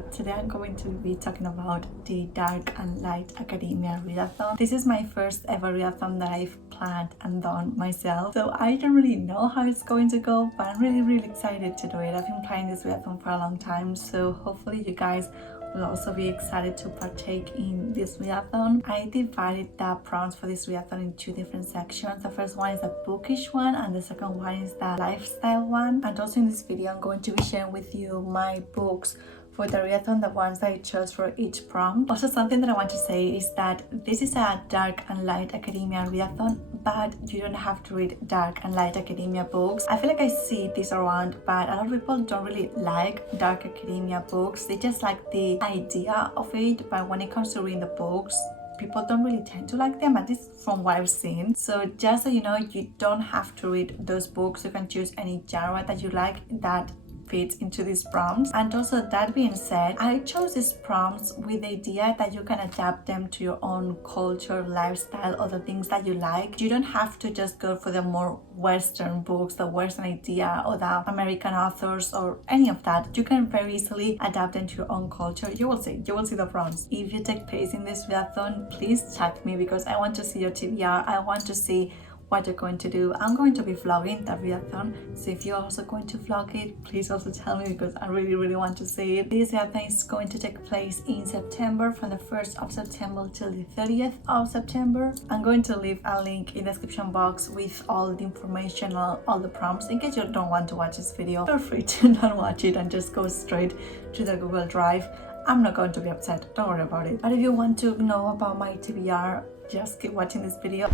So today I'm going to be talking about the Dark and Light Academia readathon. This is my first ever readathon that I've planned and done myself. So I don't really know how it's going to go, but I'm really excited to do it. I've been planning this readathon for a long time, so hopefully you guys will also be excited to partake in this readathon. I divided the prompts for this readathon in two different sections. The first one is the bookish one and the second one is the lifestyle one. And also in this video I'm going to be sharing with you my books for the readathon, the ones that I chose for each prompt. Also, something that I want to say is that this is a Dark and Light Academia readathon, but you don't have to read Dark and Light Academia books. I feel like I see this around, but a lot of people don't really like Dark Academia books. They just like the idea of it, but when it comes to reading the books, people don't really tend to like them, at least from what I've seen. So just so you know, you don't have to read those books. You can choose any genre that you like that fits into these prompts. And also, that being said, I chose these prompts with the idea that you can adapt them to your own culture, lifestyle, or the things that you like. You don't have to just go for the more Western books, the Western idea, or the American authors, or any of that. You can very easily adapt them to your own culture. You will see the prompts. If you take place in this readathon, please tag me because I want to see your TBR. I want to see what you're going to do. I'm going to be vlogging the readathon, so if you're also going to vlog it, please also tell me because I really want to see it. This readathon is going to take place in September, from the 1st of September till the 30th of September. I'm going to leave a link in the description box with all the information, all the prompts. In case you don't want to watch this video, feel free to not watch it and just go straight to the Google Drive. I'm not going to be upset, don't worry about it. But if you want to know about my TBR, just keep watching this video.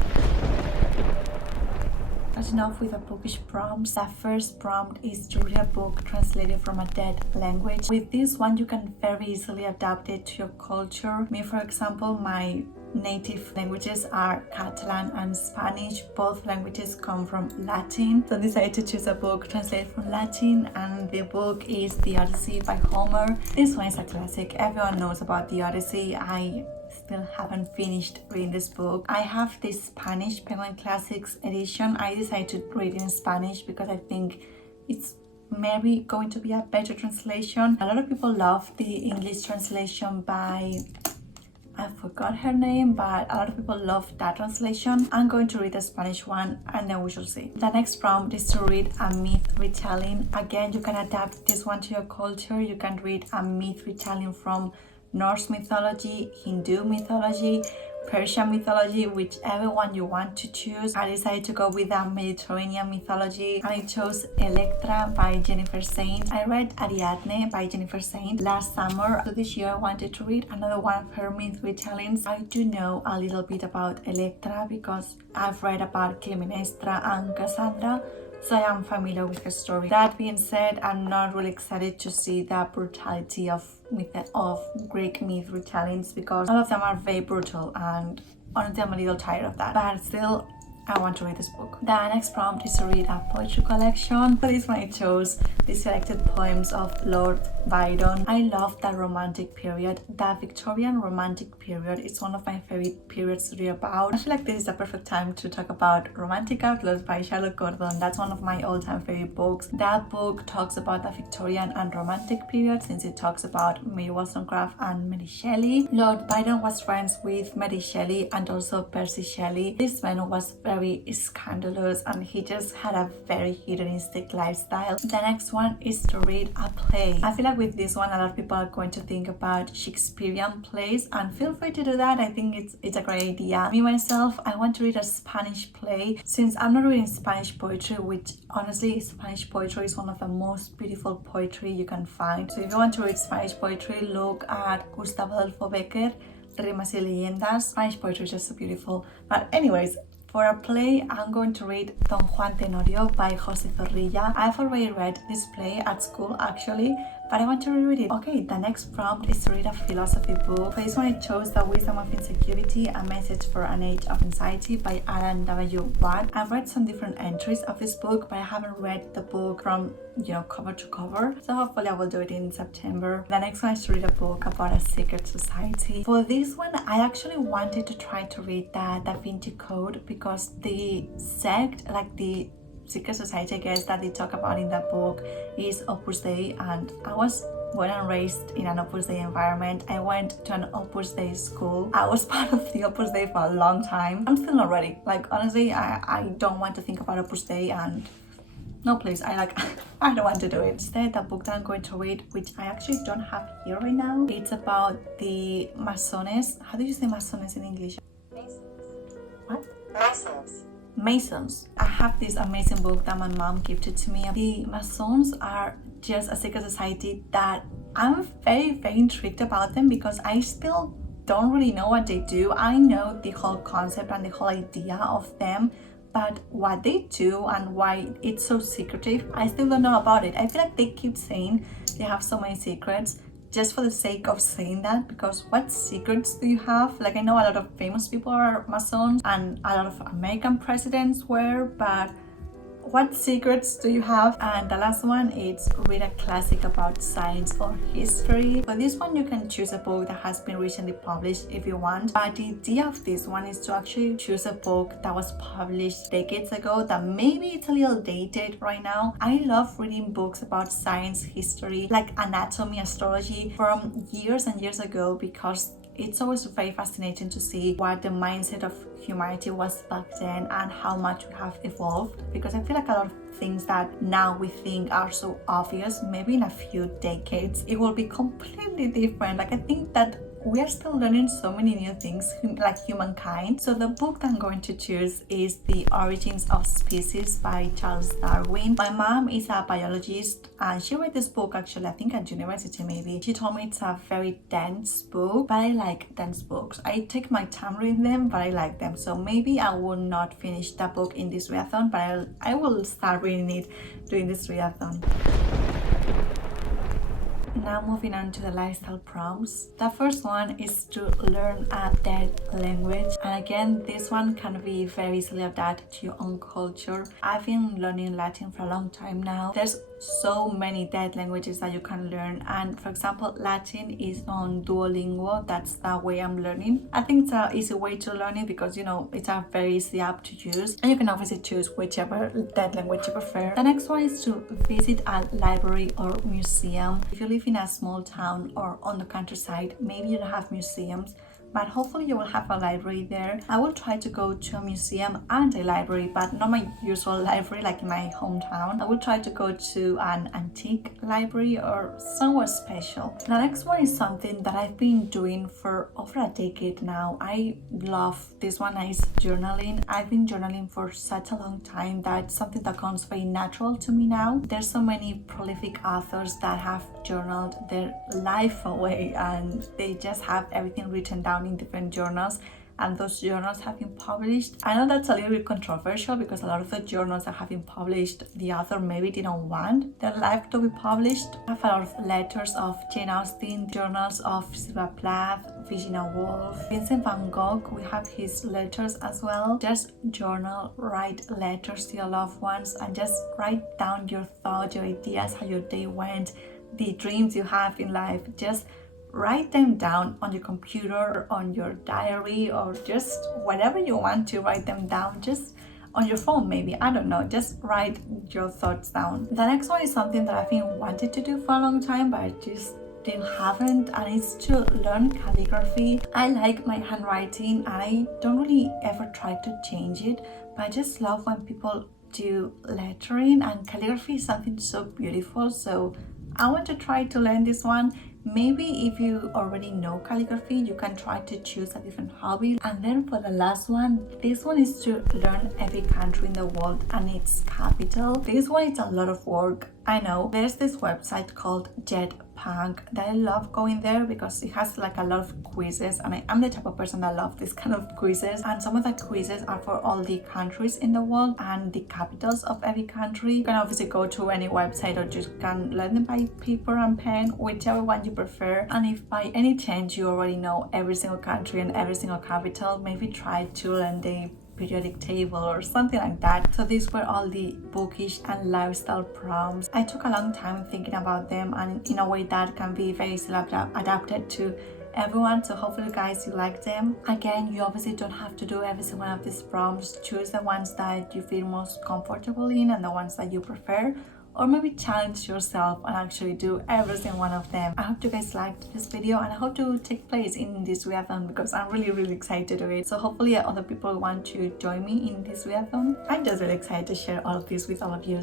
Starting off with the bookish prompts. The first prompt is to read a book translated from a dead language. With this one, you can very easily adapt it to your culture. Me, for example, my native languages are Catalan and Spanish. Both languages come from Latin. So I decided to choose a book translated from Latin, and the book is The Odyssey by Homer. This one is a classic. Everyone knows about The Odyssey. I still haven't finished reading this book. I have this Spanish Penguin Classics edition. I decided to read it in Spanish because I think it's maybe going to be a better translation. A lot of people love the English translation by, I forgot her name, but a lot of people love that translation. I'm going to read the Spanish one and then we shall see. The next prompt is to read a myth retelling. Again, you can adapt this one to your culture. You can read a myth retelling from Norse mythology, Hindu mythology, Persian mythology, whichever one you want to choose. I decided to go with the Mediterranean mythology and I chose Elektra by Jennifer Saint. I read Ariadne by Jennifer Saint last summer, so this year I wanted to read another one of her myth retellings. I do know a little bit about Elektra because I've read about Clytemnestra and Cassandra, so I am familiar with her story. That being said, I'm not really excited to see the brutality of Greek myth retellings because all of them are very brutal and honestly I'm a little tired of that. But still, I want to read this book. The next prompt is to read a poetry collection. For this one I chose the selected poems of Lord Byron. I love the romantic period. The Victorian romantic period is one of my favorite periods to read about. I feel like this is the perfect time to talk about Romantic Outlaws by Charlotte Gordon. That's one of my all-time favorite books. That book talks about the Victorian and romantic period since it talks about Mary Wollstonecraft and Mary Shelley. Lord Byron was friends with Mary Shelley and also Percy Shelley. This man was very scandalous and he just had a very hedonistic lifestyle. The next one is to read a play. I feel like with this one a lot of people are going to think about Shakespearean plays, and feel free to do that. I think it's a great idea. Me myself, I want to read a Spanish play since I'm not reading Spanish poetry, which honestly Spanish poetry is one of the most beautiful poetry you can find. So if you want to read Spanish poetry, look at Gustavo Adolfo Bécquer, Rimas y Leyendas. Spanish poetry is just so beautiful. But anyways, for a play, I'm going to read Don Juan Tenorio by José Zorrilla. I've already read this play at school actually, but I want to reread it. Okay, the next prompt is to read a philosophy book. For this one, I chose The Wisdom of Insecurity, A Message for an Age of Anxiety by Alan W. Watt. I've read some different entries of this book, but I haven't read the book from, cover to cover. So hopefully I will do it in September. The next one is to read a book about a secret society. For this one, I actually wanted to try to read the Da Vinci Code because the sect, like the secret society, I guess, that they talk about in that book is Opus Dei, and I was born and raised in an Opus Dei environment. I went to an Opus Dei school. I was part of the Opus Dei for a long time. I'm still not ready. Like, honestly, I don't want to think about Opus Dei, and no, please, I don't want to do it. Instead, the book that I'm going to read, which I actually don't have here right now, it's about the Masones. How do you say Masones in English? Masons. What? Masons. Masons. I have this amazing book that my mom gifted to me. The Masons are just a secret society that I'm very, very intrigued about them, because I still don't really know what they do. I know the whole concept and the whole idea of them, but what they do and why it's so secretive, I still don't know about it. I feel like they keep saying they have so many secrets just for the sake of saying that, because what secrets do you have? Like, I know a lot of famous people are Masons and a lot of American presidents were, but what secrets do you have? And the last one is read a classic about science or history. For this one, you can choose a book that has been recently published if you want, but the idea of this one is to actually choose a book that was published decades ago, that maybe it's a little dated right now. I love reading books about science, history, like anatomy, astrology from years and years ago, because it's always very fascinating to see what the mindset of humanity was back then and how much we have evolved, because I feel like a lot of things that now we think are so obvious, maybe in a few decades it will be completely different. Like, I think that we are still learning so many new things, like humankind. So the book that I'm going to choose is The Origins of Species by Charles Darwin. My mom is a biologist and she read this book actually, I think at university maybe. She told me it's a very dense book, but I like dense books. I take my time reading them, but I like them. So maybe I will not finish that book in this readathon, but I will start reading it during this readathon. Now moving on to the lifestyle prompts. The first one is to learn a dead language, and again this one can be very easily adapted to your own culture. I've been learning Latin for a long time now. There's so many dead languages that you can learn, and for example Latin is on Duolingo. That's the way I'm learning. I think it's an easy way to learn it because, you know, it's a very easy app to use, and you can obviously choose whichever dead language you prefer. The next one is to visit a library or museum. If you live in a small town or on the countryside, maybe you don't have museums, but hopefully you will have a library there. I will try to go to a museum and a library, but not my usual library like in my hometown. I will try to go to an antique library or somewhere special. The next one is something that I've been doing for over a decade now. I love this one, is journaling. I've been journaling for such a long time that it's something that comes very natural to me now. There's so many prolific authors that have journaled their life away and they just have everything written down in different journals, and those journals have been published. I know that's a little bit controversial because a lot of the journals that have been published, the author maybe didn't want their life to be published. I have a lot of letters of Jane Austen, journals of Sylvia Plath, Virginia Woolf, Vincent van Gogh. We have his letters as well. Just journal, write letters to your loved ones, and just write down your thoughts, your ideas, how your day went, the dreams you have in life. Just write them down on your computer, on your diary, or just whatever you want to write them down, just on your phone maybe, I don't know, just write your thoughts down. The next one is something that I've been wanting to do for a long time, but I just still haven't, and it's to learn calligraphy. I like my handwriting and I don't really ever try to change it, but I just love when people do lettering, and calligraphy is something so beautiful, so I want to try to learn this one. Maybe if you already know calligraphy, you can try to choose a different hobby. And then for the last one, this one is to learn every country in the world and its capital. This one is a lot of work, I know. There's this website called Jetpack that I love going there because it has like a lot of quizzes, and I'm the type of person that loves this kind of quizzes, and some of the quizzes are for all the countries in the world and the capitals of every country. You can obviously go to any website or just can learn them by paper and pen, whichever one you prefer. And if by any chance you already know every single country and every single capital, maybe try to learn the periodic table or something like that. So these were all the bookish and lifestyle prompts. I took a long time thinking about them, and in a way that can be very easily adapted to everyone, so hopefully guys you like them. Again, you obviously don't have to do every single one of these prompts. Choose the ones that you feel most comfortable in and the ones that you prefer. or maybe challenge yourself and actually do every single one of them. I hope you guys liked this video, and I hope to take place in this readathon because I'm really excited to do it. So hopefully other people want to join me in this readathon. I'm just really excited to share all of this with all of you.